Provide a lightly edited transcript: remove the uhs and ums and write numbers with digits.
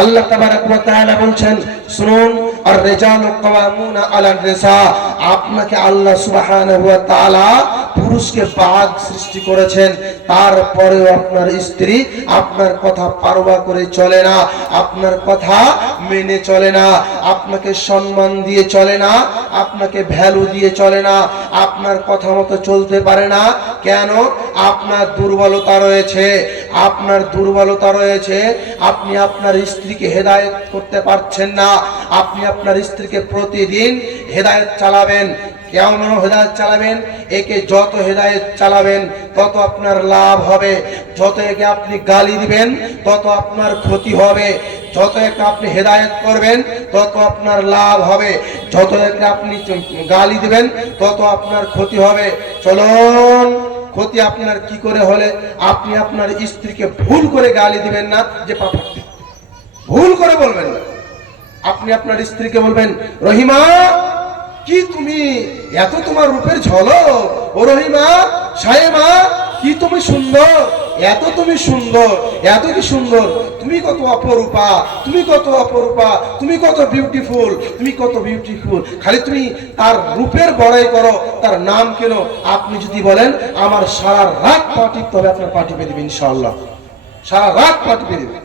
আল্লাহ তাবারাক ওয়া তাআলা বলছেন শুনুন, আর রিজালু কাওয়ামুনা আলান নিসা, আপনাকে আল্লাহ সুবহানাহু ওয়া তাআলা পুরুষকে বাদ সৃষ্টি করেছেন, তারপরেও আপনার স্ত্রী আপনার কথা পারওয়া করে চলে না, আপনার কথা মেনে চলে না, আপনাকে সম্মান দিয়ে চলে না, আপনাকে ভ্যালু দিয়ে চলে না, আপনার কথা মতো চলতে পারে না। কেন? আপনার দুর্বলতা রয়েছে, আপনার দুর্বলতা রয়েছে। আপনি আপনার স্ত্রীকে হেদায়েত করতে পারছেন না। আপনি আপনার স্ত্রীকে প্রতিদিন হেদায়েত চালাবেন। কেমন হেদায়েত চালাবেন? একে যত হেদায়েত চালাবেন তত আপনার লাভ হবে। যত একে আপনি গালি দিবেন তত আপনার ক্ষতি হবে। যত একে আপনি হেদায়েত করবেন তত আপনার লাভ হবে। যত একে আপনি গালি দিবেন তত আপনার ক্ষতি হবে। চলুন, ক্ষতি আপনার কি করে হলে? আপনি আপনার স্ত্রীকে ভুল করে গালি দিবেন না, যে পাপা ভুল করে বলবেন না। আপনি আপনার স্ত্রীকে বলবেন, রহিমা কি তুমি এত তোমার রূপের ঝলক, ও রহিমা, সায়েমা কি তুমি সুন্দর, এত তুমি সুন্দর, এত কি সুন্দর, তুমি কত অপরূপা, তুমি কত অপরূপা, তুমি কত বিউটিফুল, তুমি কত বিউটিফুল। খালি তুমি তার রূপের বড়াই করো, তার নাম কেন। আপনি যদি বলেন আমার সারা রাত পা টিপতে হবে, আপনার পা টিপে দিবে ইনশাআল্লাহ, সারা রাত পা টিপে দিবে।